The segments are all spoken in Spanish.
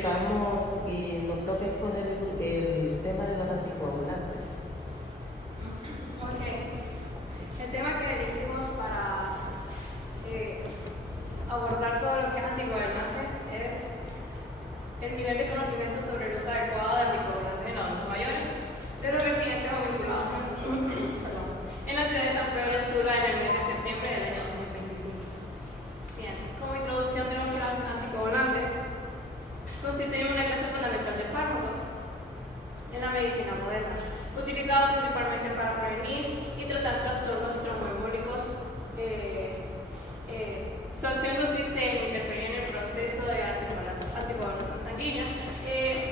estamos y nos toca exponer el tema de los anticoagulantes. Ok, el tema que elegimos para abordar todo lo que es anticoagulantes es el nivel de conocimiento sobre el uso adecuado de anticoagulantes en adultos mayores, de los residentes o vinculados en la ciudad de San Pedro Sula en el mes de septiembre del año 2025. Bien, como introducción de los anticoagulantes, constituyen una clase fundamental de fármacos en la medicina moderna, utilizados principalmente para prevenir y tratar trastornos tromboembólicos. Su acción consiste en interferir en el proceso de anticoagulación sanguínea,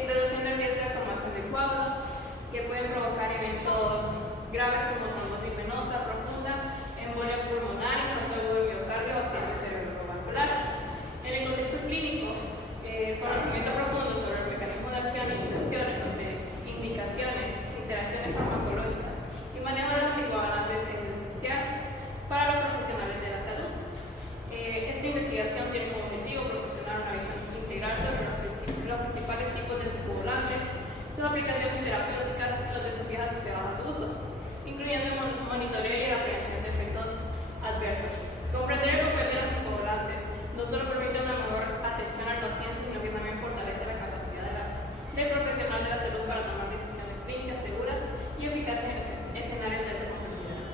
reduciendo el riesgo de formación de coágulos que pueden provocar eventos graves como trombosis venosa profunda, embolia pulmonar, infarto agudo de miocardio o accidente cerebrovascular. En el contexto clínico, conocimiento profundo sobre el mecanismo de acción, indicaciones, interacciones farmacológicas y manejo de los anticoagulantes es esencial para los profesionales de la salud. Esta investigación tiene como objetivo proporcionar una visión integral sobre los principales tipos de anticoagulantes, sus aplicaciones terapéuticas y los desafíos asociados a su uso, incluyendo el monitoreo y la prevención de efectos adversos. Comprender el papel de los anticoagulantes no solo permite una mejor atención al paciente, sino que también fortalece la capacidad del profesional de la salud para tomar decisiones clínicas seguras y eficaces en escenarios de alta complejidad.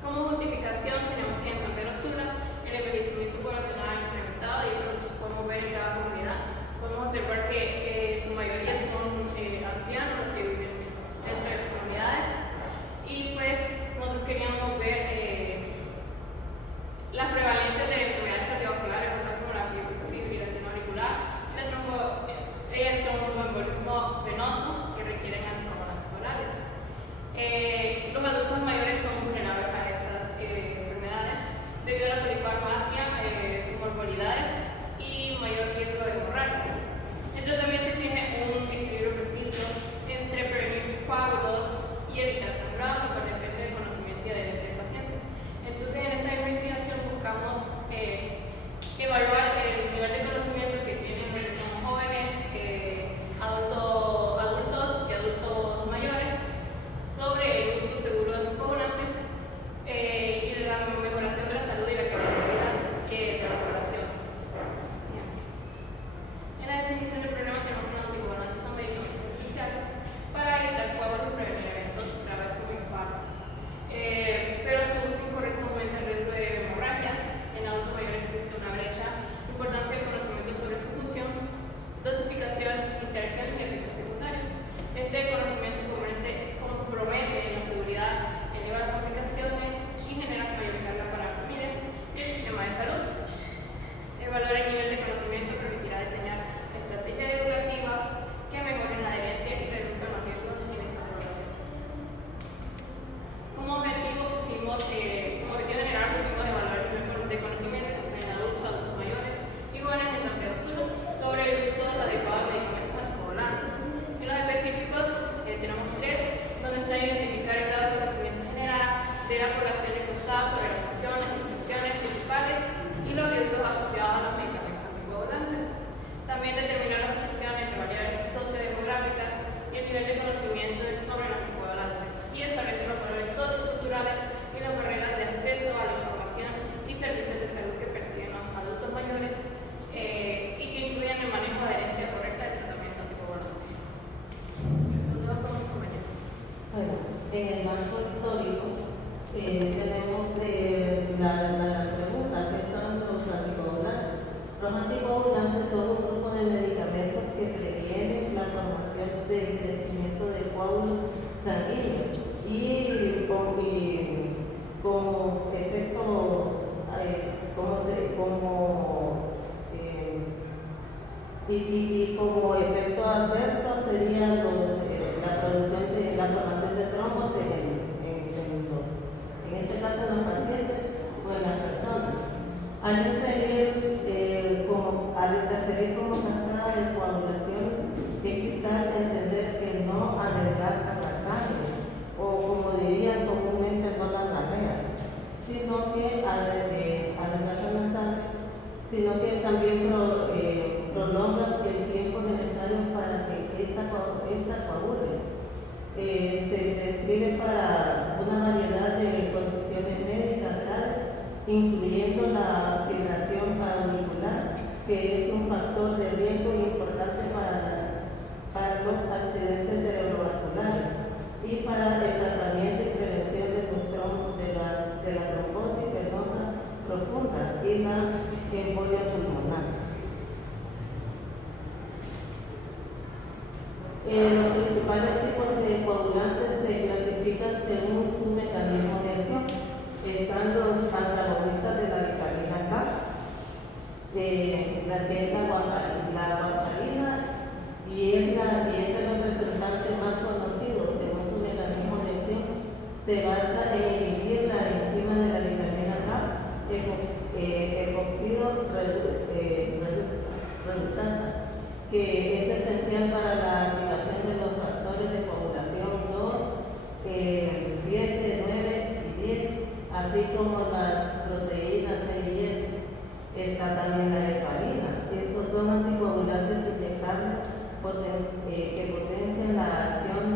Como justificación, tenemos que en San Pedro Sula el envejecimiento poblacional ha incrementado, y eso lo podemos ver en cada comunidad. Podemos observar que su mayoría son ancianos los que viven dentro de las comunidades, y pues nosotros queríamos ver las prevalencias de enfermedades cardiovasculares, como la fibrilación auricular, el tromboembolismo venoso, que requieren anticoagulantes orales. Los adultos mayores son vulnerables a estas enfermedades debido a la polifarmacia, comorbilidades y mayor riesgo de hemorragias. El tratamiento exige un equilibrio preciso entre prevenir coágulos y evitar sangrado, lo cual depende del conocimiento y adherencia del paciente. Entonces, en esta investigación buscamos evaluar el nivel de conocimiento que tienen los que son jóvenes, adultos y adultos mayores sobre el uso seguro de anticoagulantes y la mejoración de la salud y la calidad de vida de la población. Bien. En la definición del problema tenemos que los anticoagulantes son medicamentos esenciales para evitar coágulos y prevenir eventos graves como infartos. Pero su uso incorrecto aumenta el riesgo de hemorragias. En adultos mayores existe una brecha importante de conocimiento sobre su función, dosificación, interacciones y efectos secundarios. Este conocimiento compromete la seguridad, eleva las complicaciones y genera mayor carga para las familias y el sistema de salud. Evaluar el nivel de conocimiento permitirá diseñar estrategias educativas que mejoren la adherencia y reduzcan los riesgos en esta población. Como objetivo general pusimos evaluar el nivel de conocimiento que tienen adultos mayores y jóvenes en San Pedro Sula sobre el uso adecuado de medicamentos anticoagulantes. En los específicos tenemos 3, donde se identificar el grado de conocimiento general de la población encuestada sobre las funciones, infecciones principales y los riesgos asociados a los medicamentos anticoagulantes. También determinar la asociación entre variables sociodemográficas y el nivel de conocimiento sobre los anticoagulantes, y establecer los valores socioculturales y las barreras de acceso a la información y servicios de salud que perciben los adultos mayores y que incluyan el manejo de adherencia correcta del tratamiento anticoagulante. Bueno, en el marco histórico tenemos la pregunta: ¿qué son los anticoagulantes? Los anticoagulantes son un grupo de medicamentos que previenen la formación del crecimiento de coágulos sanguíneos y como efecto, como efecto adverso sería la formación de trombos en este caso en los pacientes o en las personas. Al interferir como cascada de coagulación, es vital entender que no adelgazan la sangre, o como dirían comúnmente, no la ramean, sino que adelgazan la sangre, sino que también prolongan Los principales tipos de coagulantes se clasifican según su mecanismo de acción. Están los antagonistas de la vitamina K, la que es la warfarina, y es el representante más conocido según su mecanismo de acción. Se basa en inhibir la enzima de la vitamina K, epoxido reductasa, que es esencial para la activación de los factores de coagulación 2, 7, 9 y 10, así como las proteínas C y S. Está también la heparina. Estos son anticoagulantes inyectables que potencian la acción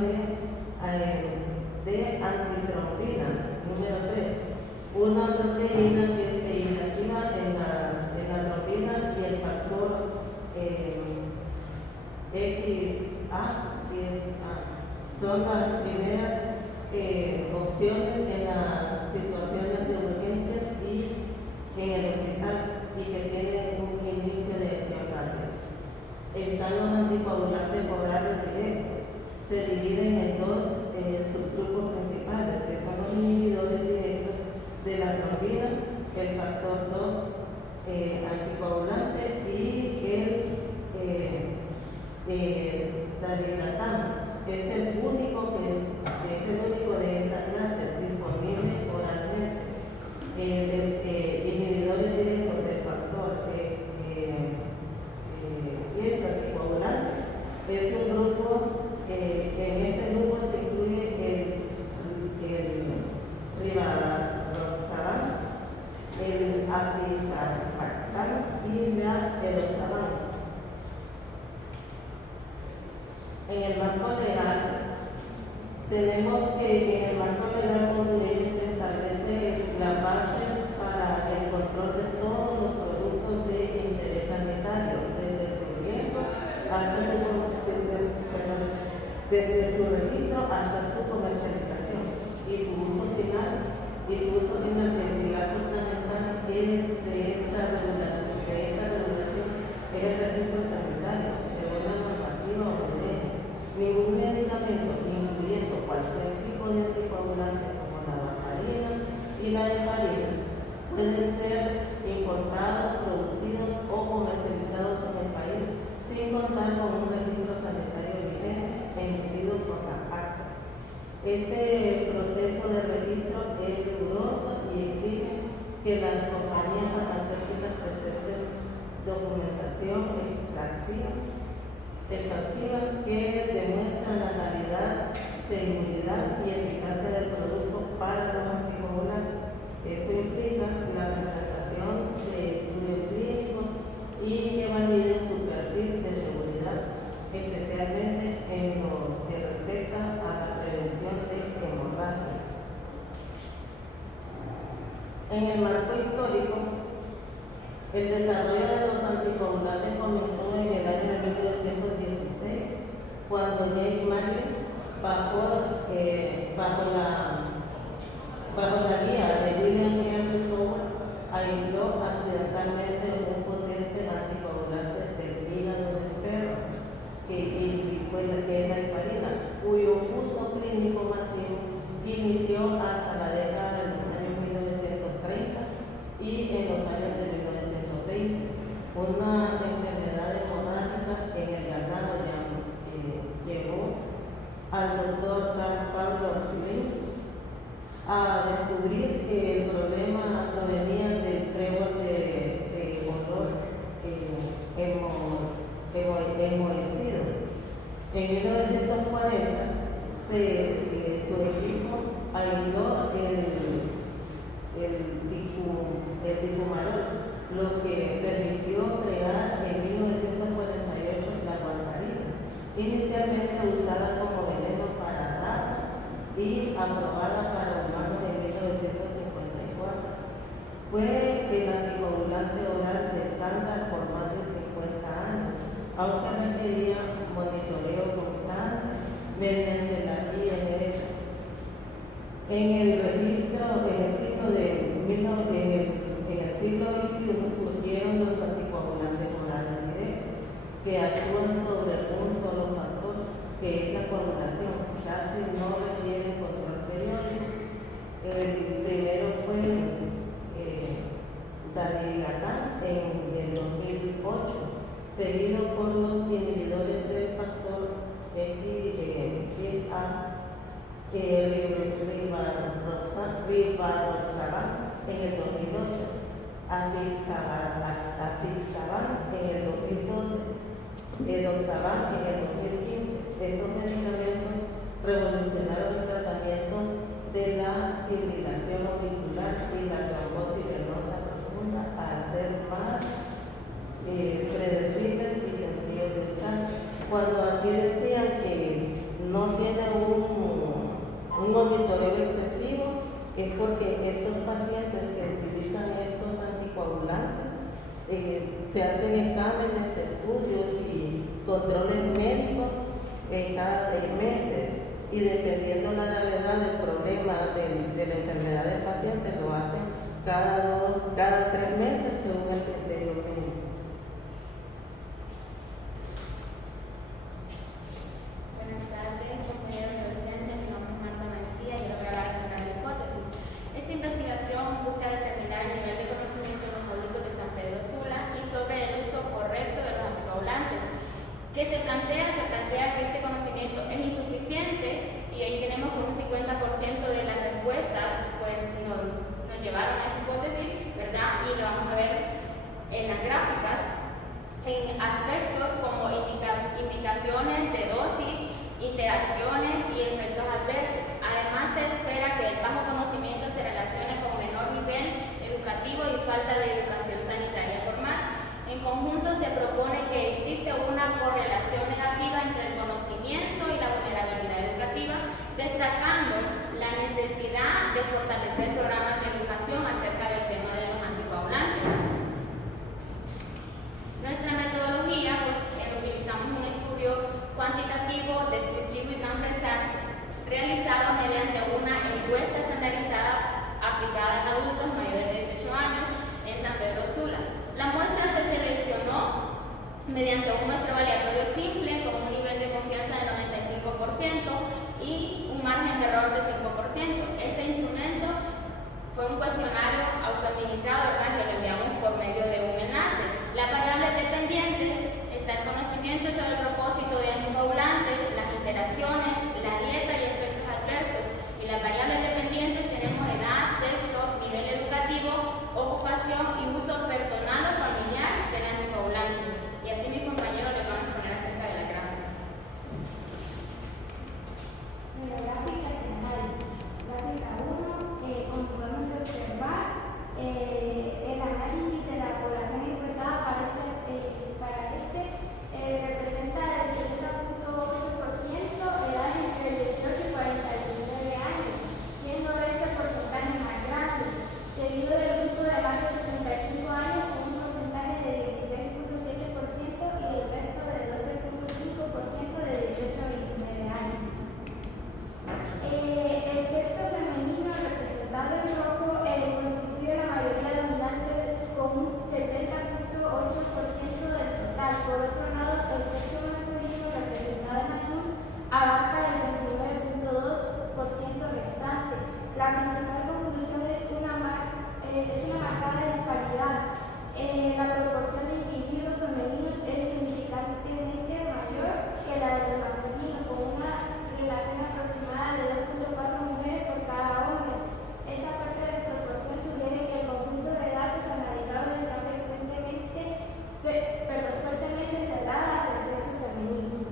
de antitrombina. Número 3. Una proteína que se inactiva en la trombina y el factor XA. Son las primeras opciones en las situaciones de urgencia y en el hospital, y que tienen un inicio de acción rápido. Están los anticoagulantes orales directos. Se dividen en dos subgrupos principales, que son los inhibidores directos de la trombina, el factor 2 anticoagulante, y el daridorexant. Es el único de esta clase disponible oralmente. Inhibidores directos del factor anticoagulante es un grupo, en este grupo se incluye el rivaroxaban, el apixaban y la edoxaban. En el marco legal, tenemos que en el marco legal concluir se establece las bases para el control de todos los productos de interés sanitario, desde su registro hasta su comercialización y su uso final. Y su uso final, el pilar fundamental es de esta regulación es el registro sanitario, según la normativa europea. Ningún medicamento, incluyendo cualquier tipo de anticoagulante como la warfarina y la heparina, pueden ser importados, producidos o comercializados en el país sin contar con un registro sanitario vigente emitido por la AXA. Este proceso de registro es riguroso y exige que las compañías farmacéuticas presenten documentación exhaustiva que demuestra la calidad, seguridad y eficacia del producto para los anticoagulantes. Esto implica la presentación de estudios clínicos y que validen su perfil de seguridad, especialmente en lo que respecta a la prevención de hemorragias. En el marco histórico, el desarrollo de los anticoagulantes comenzó en el año de 1916, cuando James Marley, bajo la guía de William Henry Howard, aisló accidentalmente un potente anticoagulante del hígado del perro, que es la heparina, cuyo uso clínico masivo inició hasta la década de los años 1930 y en los años de 1920. Una enfermedad hemorrágica en el ganado llevó al doctor Pablo Lynch a descubrir que el problema provenía del trébol de olor enmohecido. En 1940, su equipo aisló el difumarol, lo que permitió crear en 1948 la warfarina, inicialmente usada como veneno para ratas y aprobada para humanos en 1954. Fue el anticoagulante oral de estándar por más de 50 años, aunque requería monitoreo constante mediante la INR. En el siglo XXI surgieron los anticoagulantes orales directos, que actúan sobre un solo factor, que seguido por los inhibidores del factor XA, rivaroxaban en el 2008, apixaban en el 2012, edoxaban en el 2015. Estos medicamentos revolucionaron el tratamiento de la fibrilación auricular y la trombosis venosa profunda al ser más predecibles y sencillos de usar. Cuando aquí decían que no tiene un monitoreo excesivo, es porque estos pacientes que utilizan estos anticoagulantes se hacen exámenes, estudios y controles médicos cada 6 meses, y dependiendo la gravedad del problema de la enfermedad del paciente lo hacen cada 3 meses según el criterio médico. Buenas tardes, compañeros docentes. Mi nombre es Marta García y yo voy a hablar sobre la hipótesis. Esta investigación busca determinar el nivel de conocimiento de los adultos de San Pedro Sula y sobre el uso correcto de los anticoagulantes. Que se plantea que este conocimiento es insuficiente, y ahí tenemos que un 50% de las respuestas pues nos llevaron a esa hipótesis, ¿verdad? Y lo vamos a ver en las gráficas, en aspectos como indicaciones de dosis, interacciones y efectos adversos. Además, se espera que el bajo conocimiento se relacione con menor nivel educativo y falta de educación sanitaria formal. En conjunto, se propone que existe una correlación negativa entre el conocimiento y la vulnerabilidad educativa, destacando la necesidad de fortalecer programas de educación acerca del tema de los anticoagulantes. Nuestra metodología, pues utilizamos un estudio cuantitativo, descriptivo y transversal realizado mediante una encuesta estandarizada aplicada en adultos mayores de 18 años en San Pedro Sula. La muestra se seleccionó mediante un muestreo aleatorio simple con un nivel de confianza del 95% y un margen de error de 5%. Este instrumento fue un cuestionario autoadministrado, ¿verdad?, que lo enviamos por medio de un enlace. Las variables dependientes está el conocimiento sobre el propósito de anticoagulantes, las interacciones, la dieta y efectos adversos. Y las variables dependientes tenemos edad, sexo, nivel educativo, ocupación y uso personal o familiar del anticoagulante. Y así mis compañeros les van a exponer acerca de las gráficas. Gráficas y análisis. Gráfica 1, como podemos observar, el análisis de la población encuestada para este representa el 70.8% edad entre 18 y 49 años, siendo este porcentaje más grande, seguido del grupo de más de 65 años con un porcentaje de 16.7% y el resto de 12.5% de 18 a 29 años. El sexo femenino representado en rojo constituye la mayoría dominante con un 70.8% del total. Por otro lado, el sexo masculino representado en azul abarca el 29.2% restante. La principal conclusión es una marcada disparidad. La proporción de individuos femeninos es significativamente mayor que la de los masculinos, con una relación aproximada de 2.4 mujeres por cada hombre. Esta parte de proporción sugiere que el conjunto de datos analizados está fuertemente cerrada hacia el sexo femenino.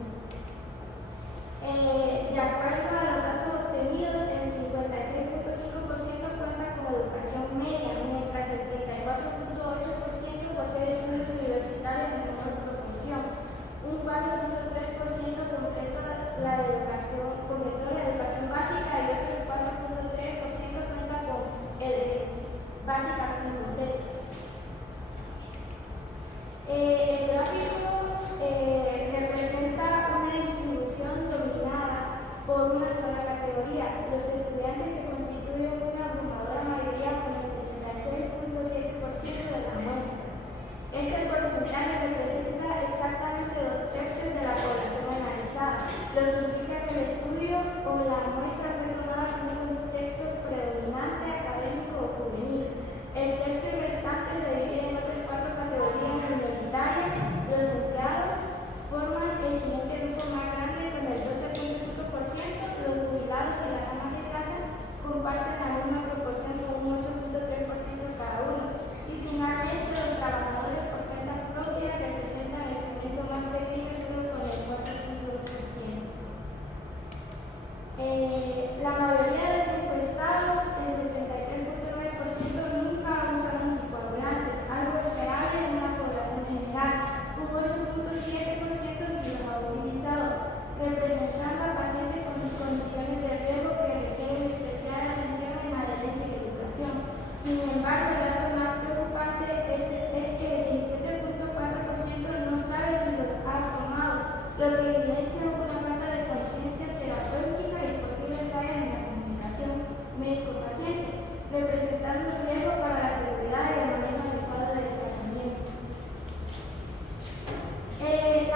De acuerdo a los datos obtenidos, el 56.5% cuenta con educación media, mientras el 34.8% posee estudios universitarios en menor proporción. Un 4.3% completó la educación básica y otro 4.3% cuenta con básica incompleta. El gráfico representa una distribución dominada por una sola categoría. Los estudiantes que constituyen una abrumadora mayoría con el 66.7% de la muestra. Este porcentaje representa exactamente 2/3 de la población analizada, lo que implica que el estudio o la muestra fue tomada con un contexto predominante académico o juvenil. El tercio restante se divide en otras 4 categorías minoritarias: los centrales,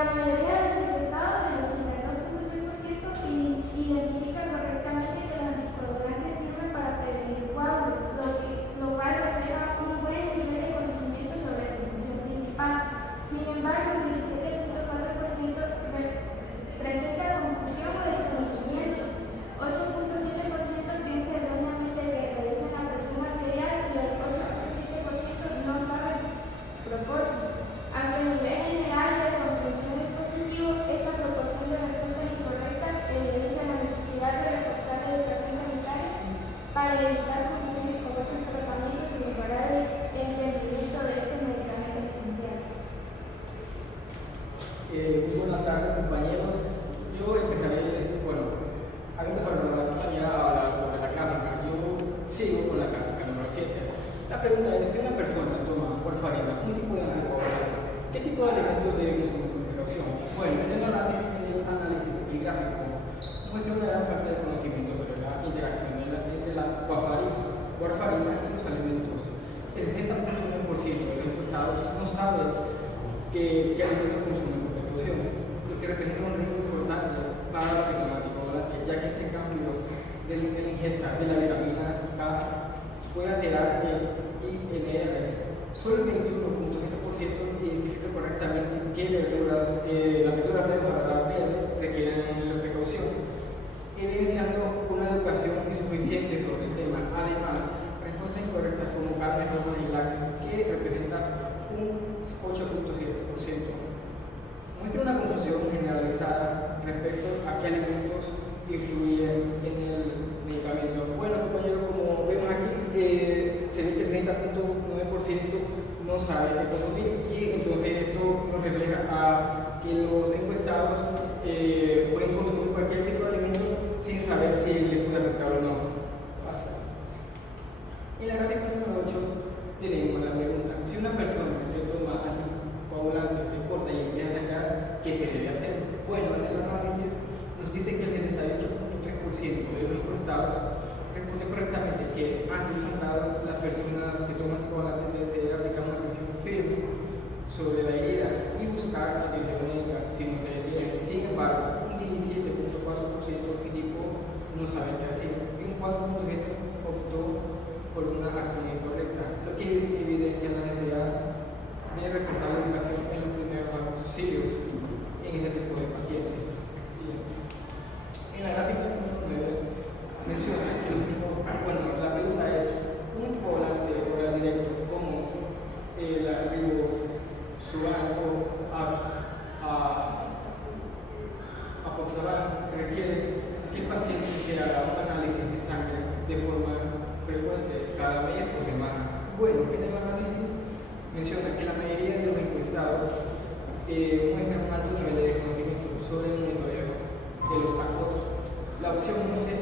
la mayoría de los encuestados, el 82.6%, identifica correctamente que los anticoagulantes sirven para prevenir coágulos, lo cual refleja un buen nivel de conocimiento sobre su función principal. Sin embargo, el 17.4% presenta confusión o desconocimiento, 8.7% piensa erróneamente que reducen la presión arterial y el 8.7% no sabe su propósito. Aunque a nivel general de comprensión es positivo, esta proporción de respuestas incorrectas evidencia la necesidad de reforzar la educación sanitaria para evitar confusiones con otros tratamientos y mejorar el entendimiento de estos medicamentos esenciales. Muy buenas tardes, compañeros. Yo empezaré, antes de hablar la compañera a hablar sobre la gráfica. Yo sigo con la gráfica número 7. La pregunta es: si una persona toma warfarina, un tipo de anticoagulante, ¿qué tipo de alimentos debemos consumir con precaución? Bueno, en el análisis, el gráfico muestra una gran falta de conocimiento sobre la interacción entre la warfarina y los alimentos. El 60.9% de los encuestados no sabe qué alimentos consumen con precaución, lo que representa un riesgo importante para la anticoagulante, ya que este cambio de la ingesta de la vitamina K puede alterar el INR. Solo el 21.7% identifica correctamente qué verduras, las verduras de la piel requieren la precaución, evidenciando una educación insuficiente sobre el tema. Además, respuestas incorrectas como carnes rojas y lácteos, que representa un 8.7%. Muestra una confusión generalizada respecto a qué alimentos influyen en el medicamento. Bueno, compañeros, como vemos aquí, se ve que el 30.9% no sabe qué consumir, y entonces esto nos refleja a que los encuestados pueden consumir cualquier tipo de alimento sin saber si les puede afectar o no. En la gráfica número 8 tenemos la pregunta: si una persona que toma anticoagulantes recorta y empieza a sacar, ¿qué se debe hacer? Bueno, en el análisis nos dice que el 78.3% de los encuestados responde correctamente que antes de sangrar, las personas que toman anticoagulantes deben aplicar una presión firme sobre la herida y buscar atención médica si no se detiene. Sin embargo, un 17.4% indicó no sabe qué hacer, y un 4.7% optó por una acción incorrecta, lo que evidencia la necesidad de reforzar la educación en los primeros auxilios en este tipo de pacientes. En la gráfica número 9 menciona que la pregunta es: un anticoagulante oral directo como el ribosural o apoxaban requiere que el paciente se haga un análisis de sangre de forma frecuente, cada mes o semana. Bueno, en el análisis menciona que la mayoría de los encuestados muestran un alto nivel de desconocimiento sobre el monitoreo de los ACOT. La opción no sé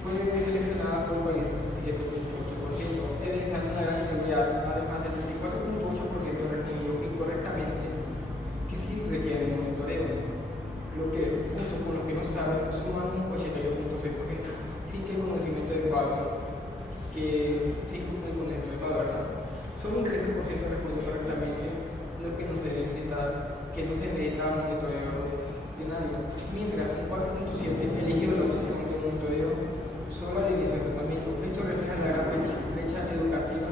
fue seleccionada por 47.8%, evidenciando una gran inseguridad. Además, el 34.8% respondió incorrectamente que sí requiere monitoreo, lo que, junto con los que no saben, suman un 82.6%, sin que el conocimiento adecuado, que sí cumple con el adecuado, ¿verdad? Solo un 13% respondió correctamente, lo que no se necesita monitoreo ordinario, mientras un 4.7% eligió la opción de monitoreo solo al inicio del tratamiento. Esto refleja la gran brecha educativa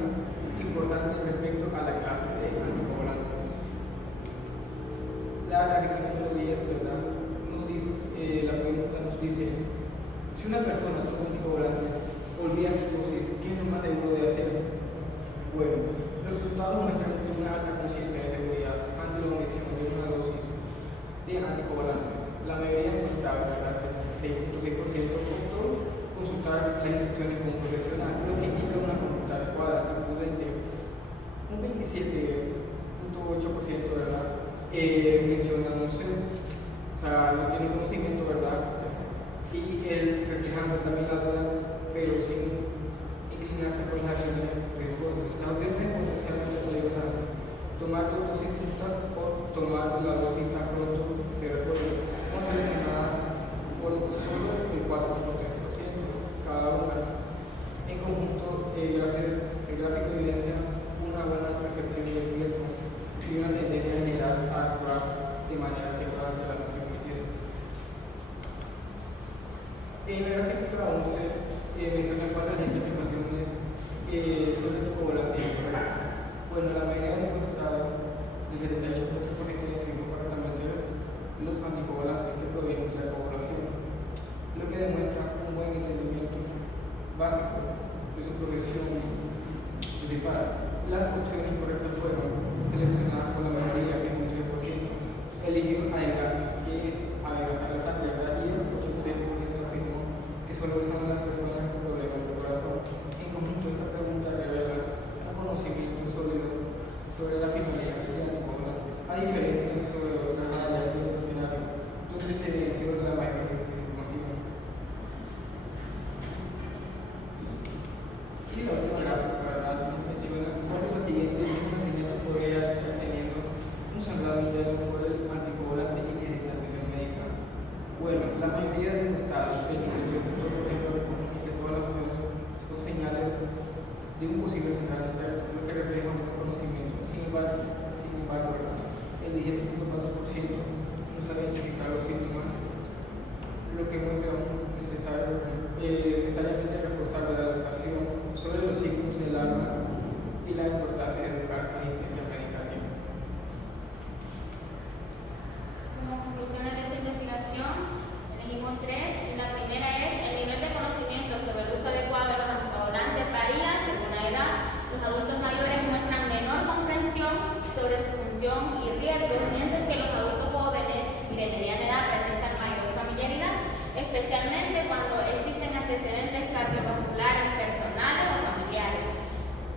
importante respecto a la clase de anticoagulantes. La gráfica número 10, ¿verdad? La pregunta nos dice: si una persona toma anticoagulantes, olvida su dosis, ¿qué es lo más seguro de hacer? Bueno, los resultados muestran una alta conciencia de seguridad ante la omisión de una dosis de anticoagulantes. La mayoría de encuestados, ¿verdad? 6.6% optó consultar las instrucciones con un profesional, lo que indica una conducta adecuada y prudente. Un 27.8%, ¿verdad? Menciona no sé, o sea, no tiene conocimiento, ¿verdad? Y él reflejando también la duda, pero sin inclinarse por las acciones riesgosas. Las opciones potencialmente peligrosas: tomar las dosis justas o tomar la dosis a pronto se recuerda, no seleccionada por solo el 4.3% cada una. En conjunto, el gráfico evidencia una buena percepción del riesgo y una tendencia general a actuar de de manera separada de la noción emitida. En la gráfica 11 menciona cuántas identificaciones sobre el poblante incorrecto. Bueno, la mayoría de los estados, el 78% identificó correctamente los antipoblantes que provienen de la población, lo que demuestra un buen entendimiento básico de su progresión principal. Las opciones incorrectas fueron seleccionadas por la mayoría, que es un 3%, eligieron agregar que adelgazar la sangre, y el 83% afirmó que solo usan las personas con problemas de corazón. En conjunto, esta pregunta revela un conocimiento sobre la finalidad de la antipoblantes, a diferencia sobre otras áreas del ordinario, donde se evidenció la mayor información. Y la última gráfica, ¿verdad? Menciona cuál de las siguientes señales podría estar teniendo un sangrado interno por el anticoagulante y necesita atención médica. Bueno, la mayoría de los estados, el 58%, por ejemplo, reconoce que todas las opciones son señales de un posible sangrado interno, lo que refleja un conocimiento. Sin embargo, ¿verdad? El 17.4% no sabe identificar los síntomas, lo que muestra necesariamente reforzar la educación sobre los signos del alma y la importancia de educar asistencia médica. Como conclusiones de esta investigación, elegimos tres. La primera es: el nivel de conocimiento sobre el uso adecuado de los anticoagulantes varía según la edad. Los adultos mayores muestran menor comprensión sobre su función y riesgos, mientras que los adultos jóvenes y de mediana edad presentan mayor familiaridad, especialmente cuando existen antecedentes cardiovasculares personales o familiares.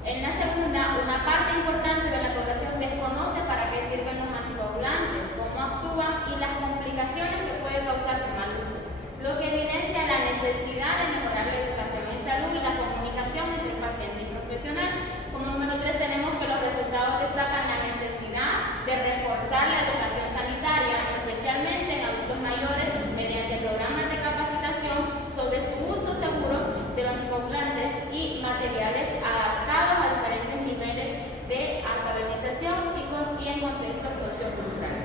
En la segunda, una parte importante de la población desconoce para qué sirven los anticoagulantes, cómo actúan y las complicaciones que puede causar su mal uso, lo que evidencia la necesidad de mejorar la educación en salud y la comunicación entre el paciente y profesional. Como número 3 tenemos que los resultados destacan la necesidad de reforzar la educación sanitaria, especialmente en adultos mayores, mediante programas de capacitación sobre su uso seguro de los anticoagulantes y materiales adaptados a diferentes niveles de alfabetización y en contexto sociocultural.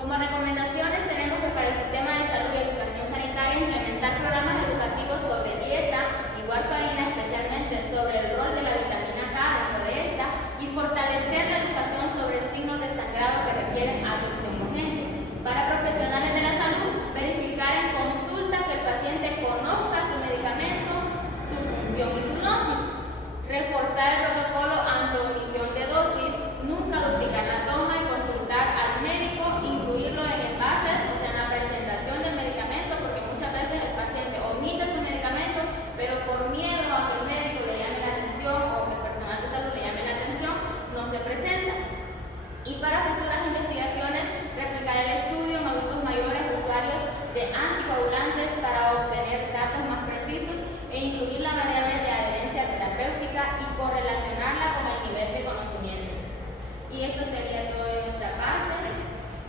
Como recomendaciones tenemos que para el sistema de salud y educación sanitaria implementar programas educativos sobre dieta y warfarina, especialmente sobre el rol de la vitamina K dentro de esta, y fortalecer la educación sobre signos de sangrado que requieren atención urgente. Para profesionales de la salud, verificar en consulta que el paciente conozca su medicamento, su función y su dosis. Reforzar el protocolo ante omisión de dosis, nunca duplicar la toma y consultar al médico, incluirlo en envases, o sea, en la presentación del medicamento, porque muchas veces el paciente omite su medicamento, pero por miedo a que el médico le llame la atención o que el personal de salud le llame la atención, no se presenta. Y para futuras investigaciones, replicar el estudio en adultos mayores usuarios de anticoagulantes para obtener datos más precisos e incluir la variable de adherencia terapéutica y correlacionarla con el nivel de conocimiento. Y eso sería todo de nuestra parte.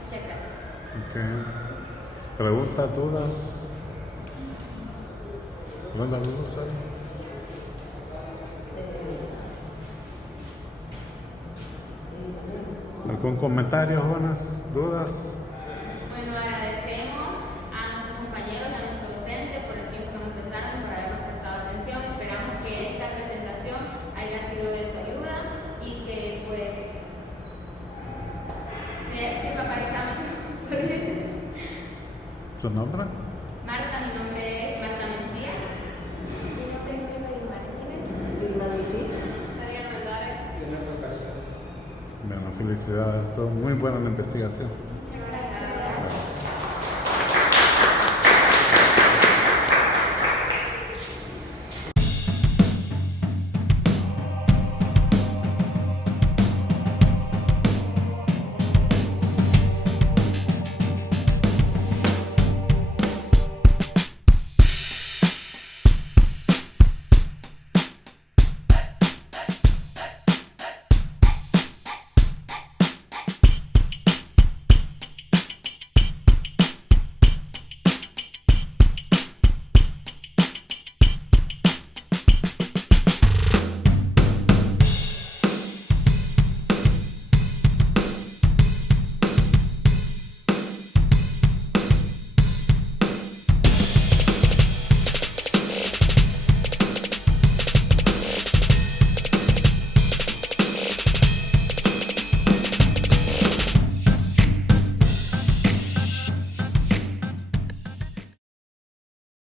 Muchas gracias. Okay. ¿Preguntas, dudas? ¿Buena luz ahí? ¿Algún comentario, Jonas? ¿Dudas? Bueno, agradecemos a nuestros compañeros y a nuestros docentes por el tiempo que nos prestaron y por habernos prestado atención. Esperamos que esta presentación haya sido de su ayuda y que pues sirva para examen. ¿Tu nombre? Marta, mi nombre es Marta Mencía. Mi nombre es Emily Martínez. Vilma Lili. Sería Álvarez. Bueno, felicidades. Esto muy buena la investigación.